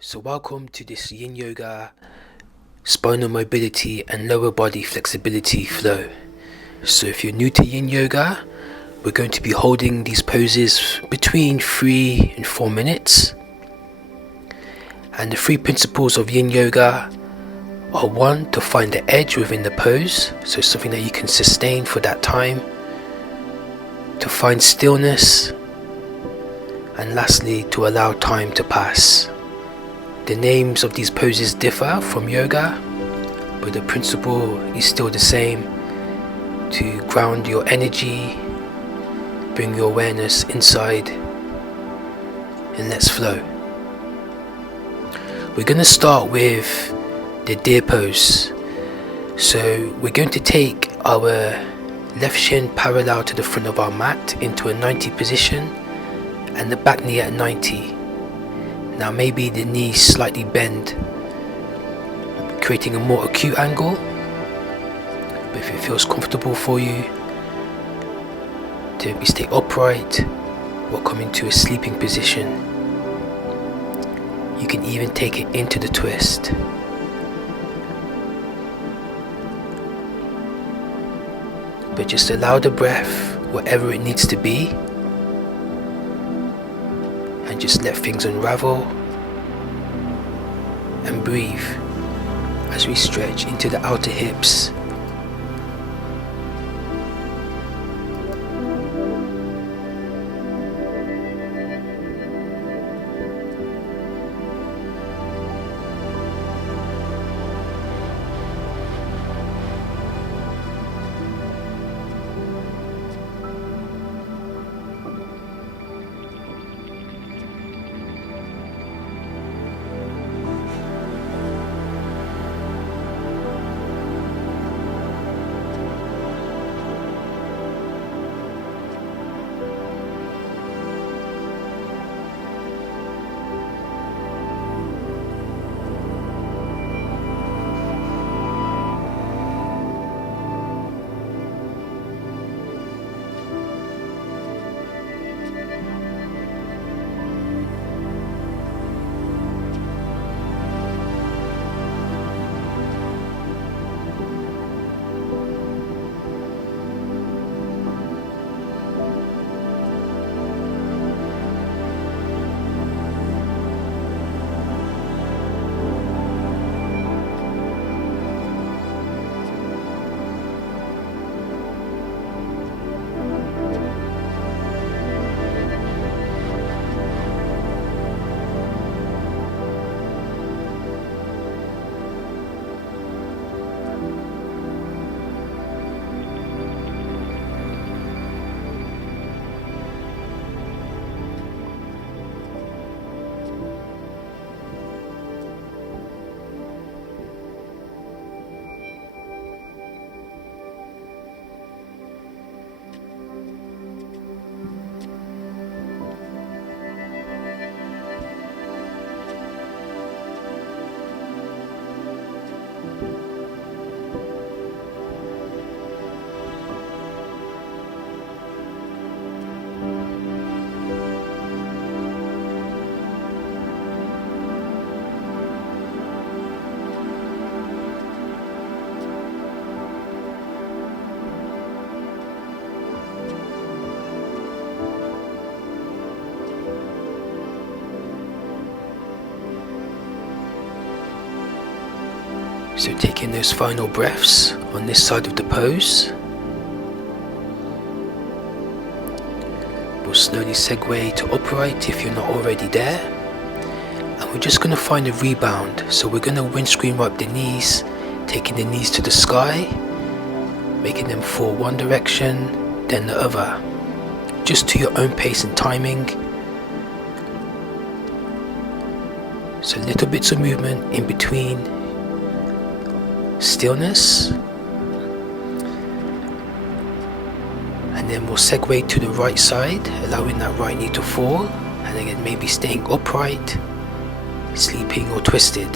So welcome to this Yin Yoga spinal mobility and lower body flexibility flow. So if you're new to Yin Yoga, we're going to be holding these poses between 3 and 4 minutes. And the 3 principles of Yin Yoga are: 1, to find the edge within the pose, so something that you can sustain for that time, to find stillness, and lastly, to allow time to pass. The names of these poses differ from yoga, but the principle is still the same: to ground your energy, bring your awareness inside, and let's flow. We're going to start with the deer pose. So we're going to take our left shin parallel to the front of our mat into a 90 position and the back knee at 90. Now maybe the knees slightly bend, creating a more acute angle, but if it feels comfortable for you to stay upright or come into a sleeping position, you can even take it into the twist. But just allow the breath wherever it needs to be, and just let things unravel and breathe as we stretch into the outer hips. So taking those final breaths on this side of the pose, we'll slowly segue to upright if you're not already there, and we're just going to find a rebound. So we're going to windscreen wipe the knees, taking the knees to the sky, making them fall one direction, then the other, just to your own pace and timing. So little bits of movement in between. Stillness, and then we'll segue to the right side, allowing that right knee to fall, and again maybe staying upright, sleeping or twisted.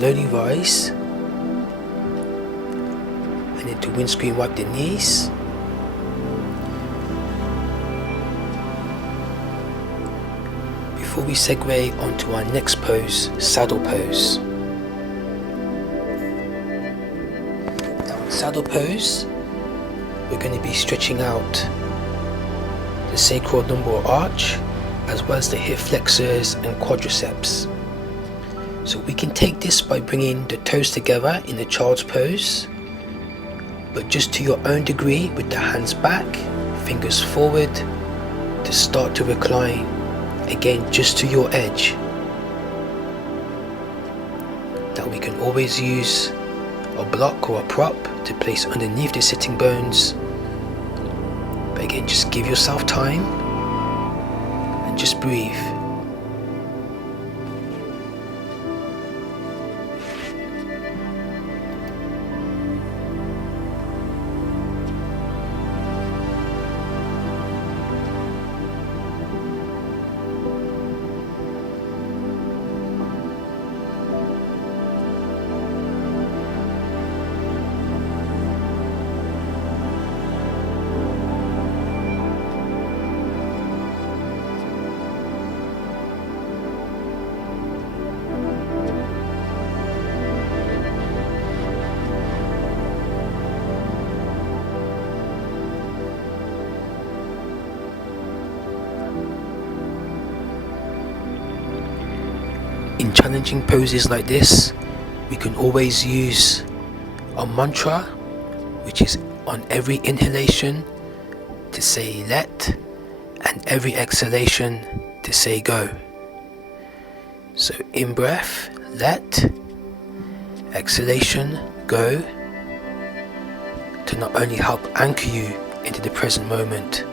slowly rise, and then to windscreen wipe the knees. Before we segue onto our next pose, saddle pose. Now in saddle pose, we're going to be stretching out the sacroiliac arch as well as the hip flexors and quadriceps. So we can take this by bringing the toes together in the child's pose, but just to your own degree with the hands back, fingers forward to start to recline. Again, just to your edge. Now we can always use a block or a prop to place underneath the sitting bones. But again, just give yourself time and just breathe. In challenging poses like this, we can always use a mantra, which is on every inhalation to say let, and every exhalation to say go. So in breath, let, exhalation, go, to not only help anchor you into the present moment,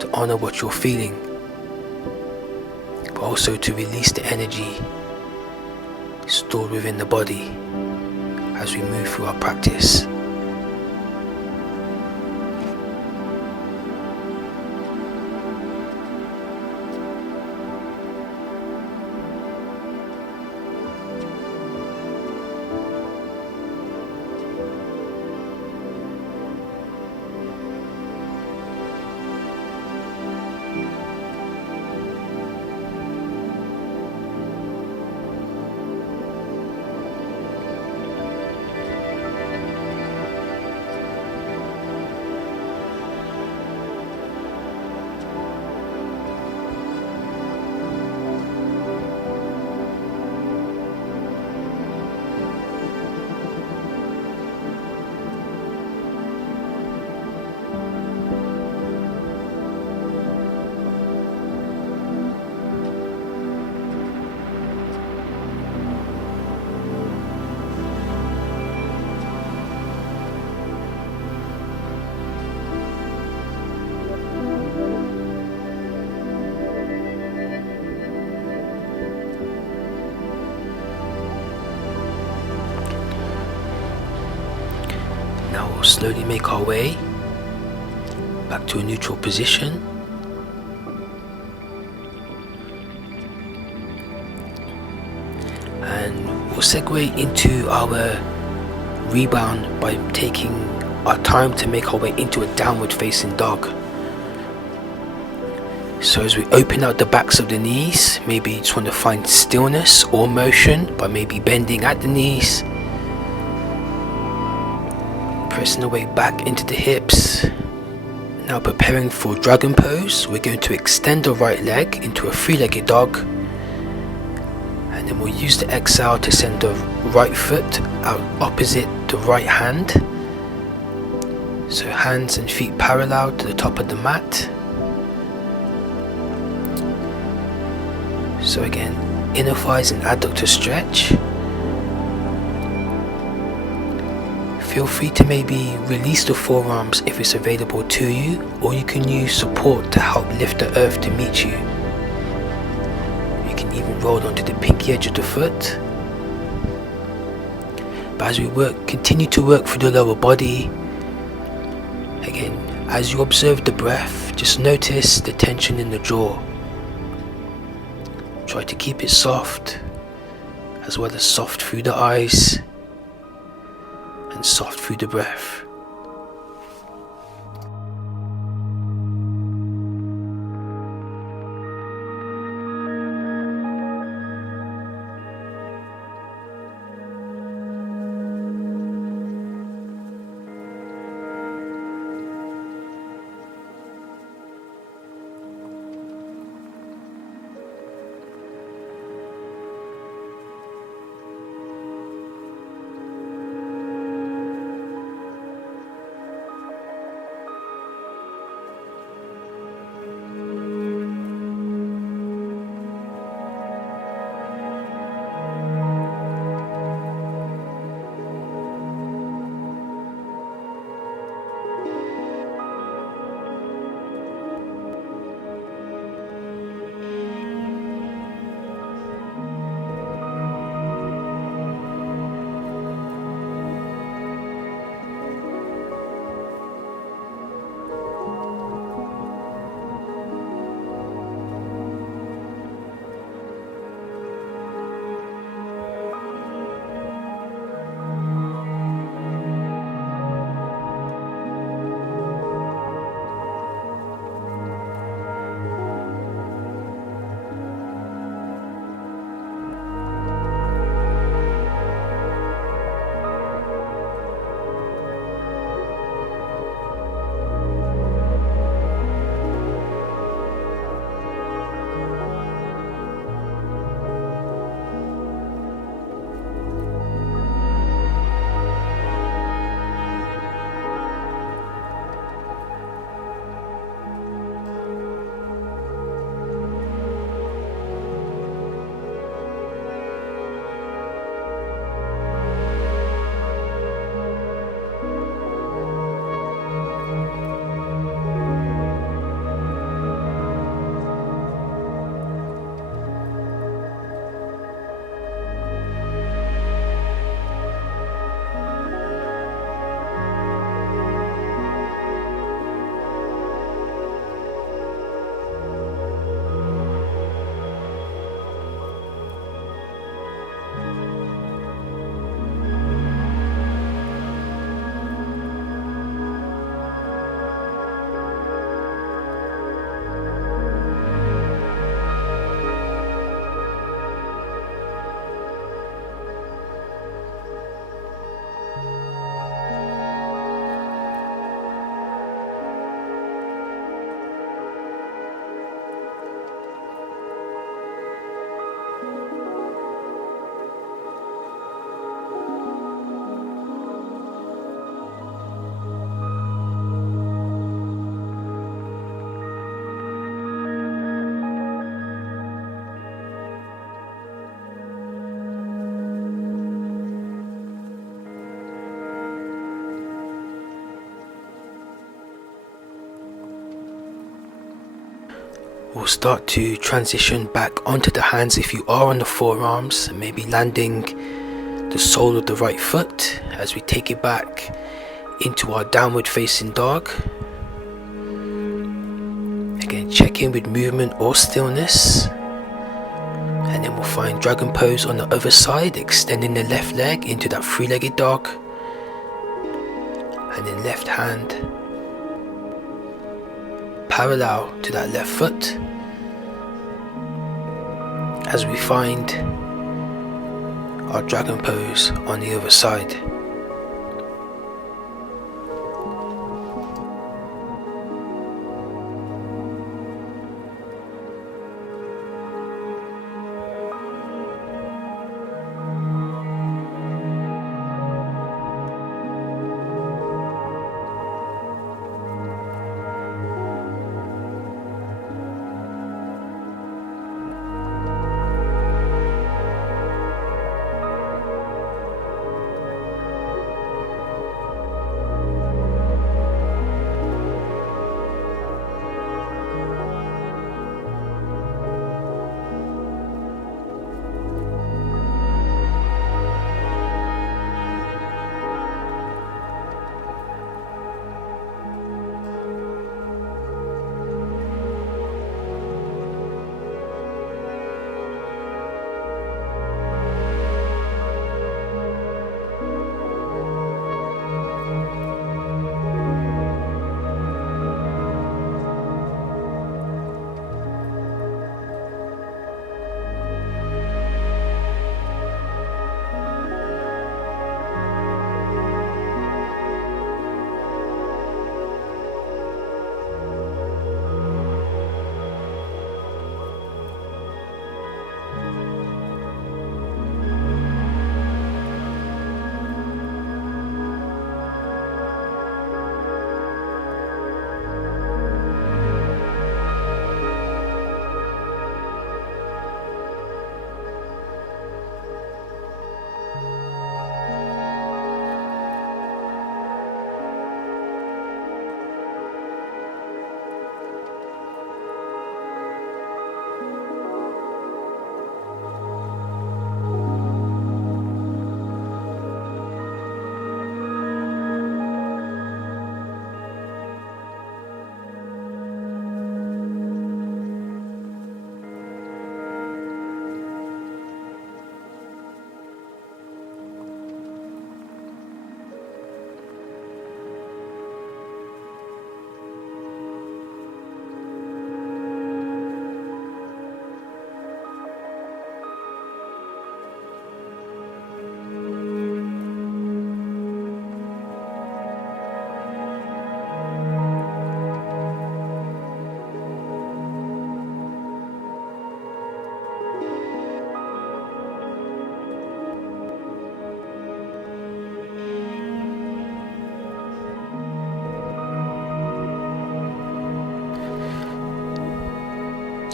to honor what you're feeling, but also to release the energy stored within the body as we move through our practice. Now we'll slowly make our way back to a neutral position. And we'll segue into our rebound by taking our time to make our way into a downward facing dog. So as we open out the backs of the knees, maybe you just want to find stillness or motion by maybe bending at the knees, pressing the way back into the hips. Now preparing for dragon pose, we're going to extend the right leg into a three-legged dog, and then we'll use the exhale to send the right foot out opposite the right hand. So hands and feet parallel to the top of the mat. So again, inner thighs and adductor stretch. Feel free to maybe release the forearms if it's available to you, or you can use support to help lift the earth to meet you. You can even roll onto the pinky edge of the foot. But as we continue to work through the lower body, again, as you observe the breath, just notice the tension in the jaw. Try to keep it soft as well as soft through the eyes and soft through the breath. We'll start to transition back onto the hands if you are on the forearms, and maybe landing the sole of the right foot as we take it back into our downward facing dog. Again, check in with movement or stillness, and then we'll find dragon pose on the other side, extending the left leg into that three-legged dog, and then left hand parallel to that left foot as we find our dragon pose on the other side.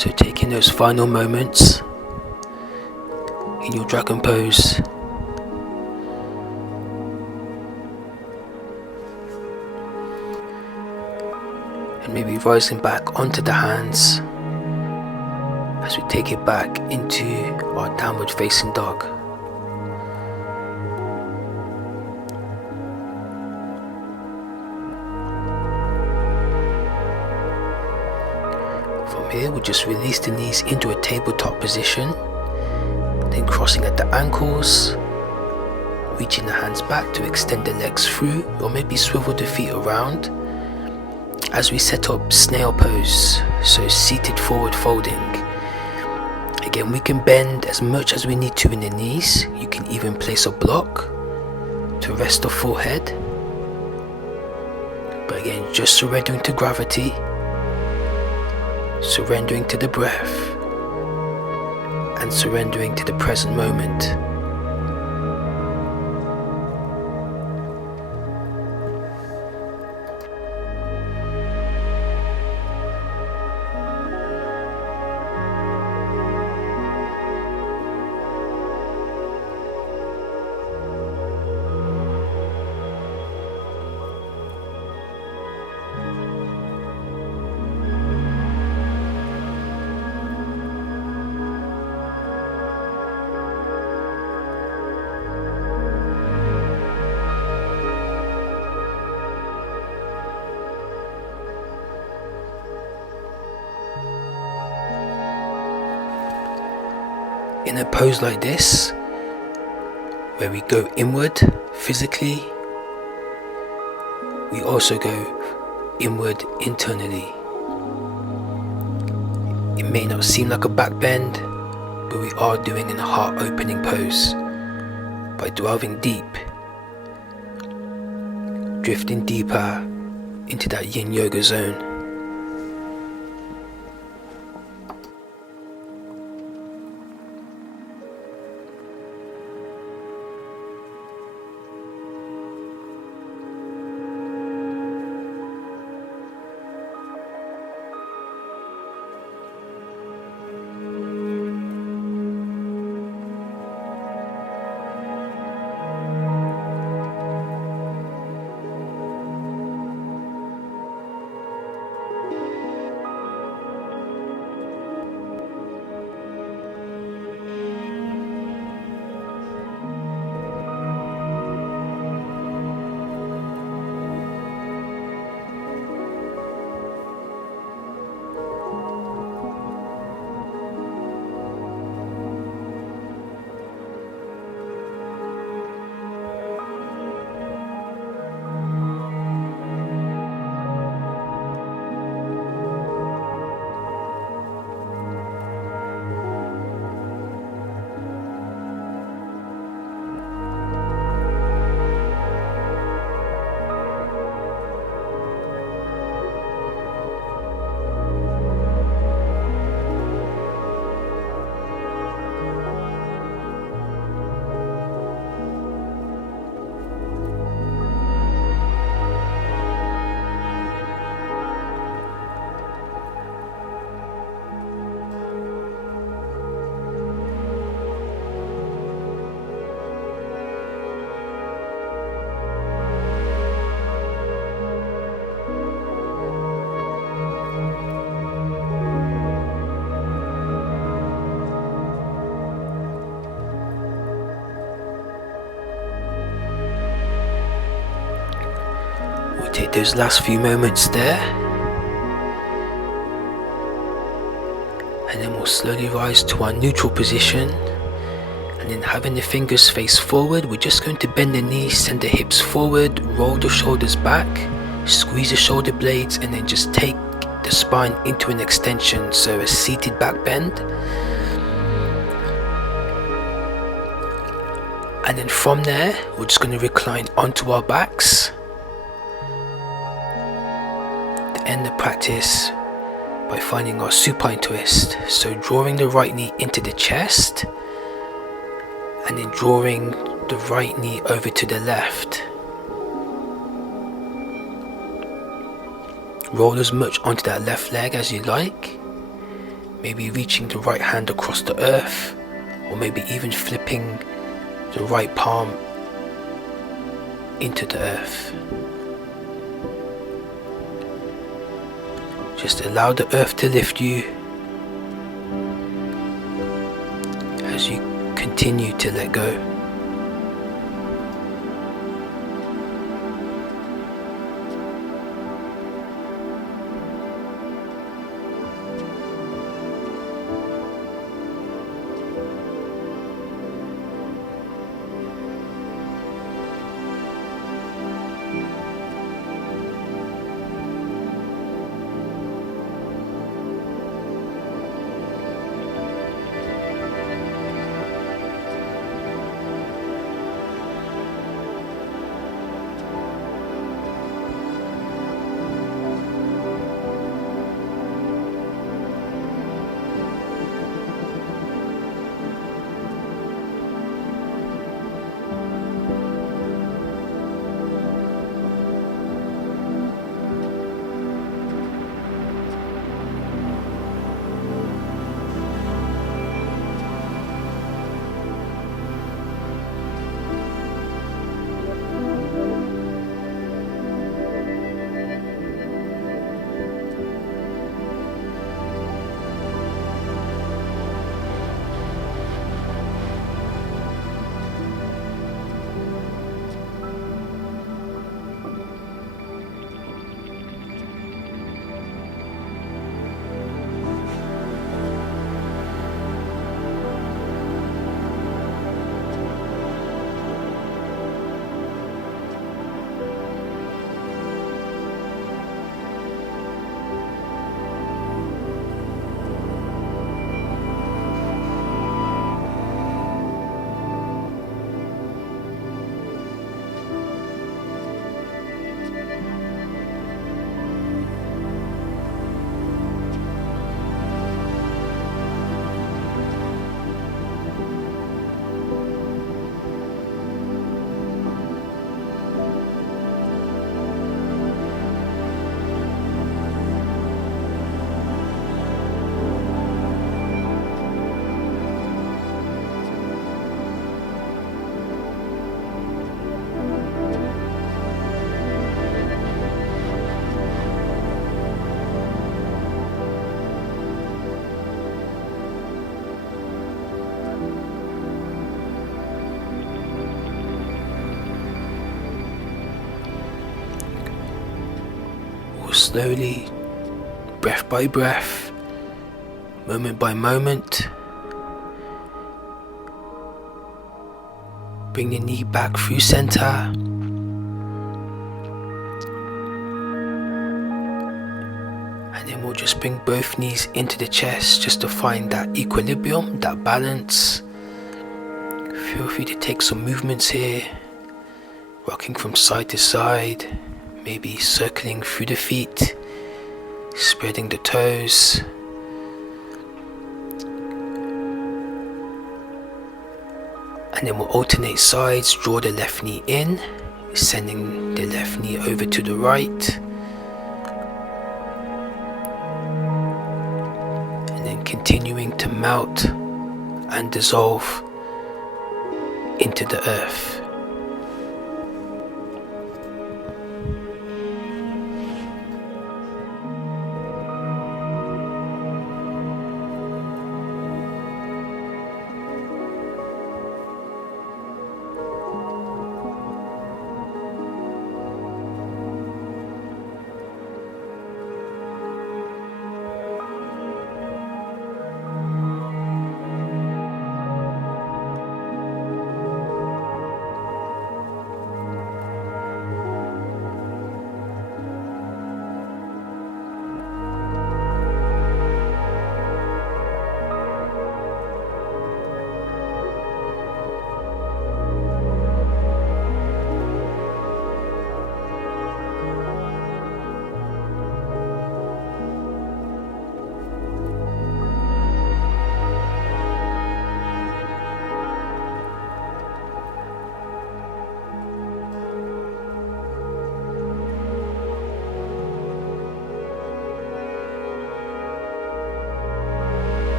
So taking those final moments in your dragon pose, and maybe rising back onto the hands as we take it back into our downward facing dog. From here, we'll just release the knees into a tabletop position, then crossing at the ankles, reaching the hands back to extend the legs through, or maybe swivel the feet around as we set up snail pose, so seated forward folding. Again, we can bend as much as we need to in the knees. You can even place a block to rest the forehead. But again, just surrendering to gravity, surrendering to the breath, and surrendering to the present moment. In a pose like this, where we go inward physically, we also go inward internally. It may not seem like a back bend, but we are doing a heart opening pose by delving deep, drifting deeper into that Yin Yoga zone. Take those last few moments there, and then we'll slowly rise to our neutral position, and then having the fingers face forward, we're just going to bend the knees, send the hips forward, roll the shoulders back, squeeze the shoulder blades, and then just take the spine into an extension, so a seated back bend. And then from there, we're just going to recline onto our backs. End the practice by finding our supine twist, so drawing the right knee into the chest and then drawing the right knee over to the left. Roll as much onto that left leg as you like, maybe reaching the right hand across the earth, or maybe even flipping the right palm into the earth. Just allow the earth to lift you as you continue to let go. Slowly, breath by breath, moment by moment, bring the knee back through center, and then we'll just bring both knees into the chest just to find that equilibrium, that balance. Feel free to take some movements here, rocking from side to side, maybe circling through the feet, spreading the toes. And then we'll alternate sides, draw the left knee in, sending the left knee over to the right. And then continuing to melt and dissolve into the earth.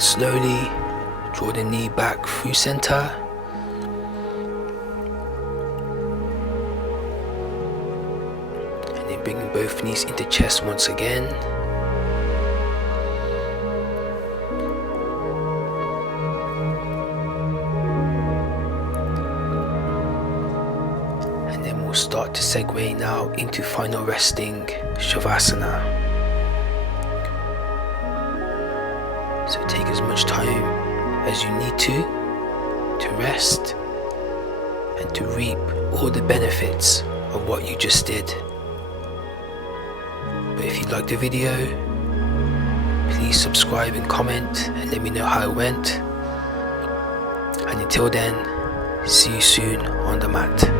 slowly draw the knee back through center. And then bringing both knees into chest once again. And then we'll start to segue now into final resting Shavasana. So take as much time as you need to rest and to reap all the benefits of what you just did. But if you liked the video, please subscribe and comment and let me know how it went. And until then, see you soon on the mat.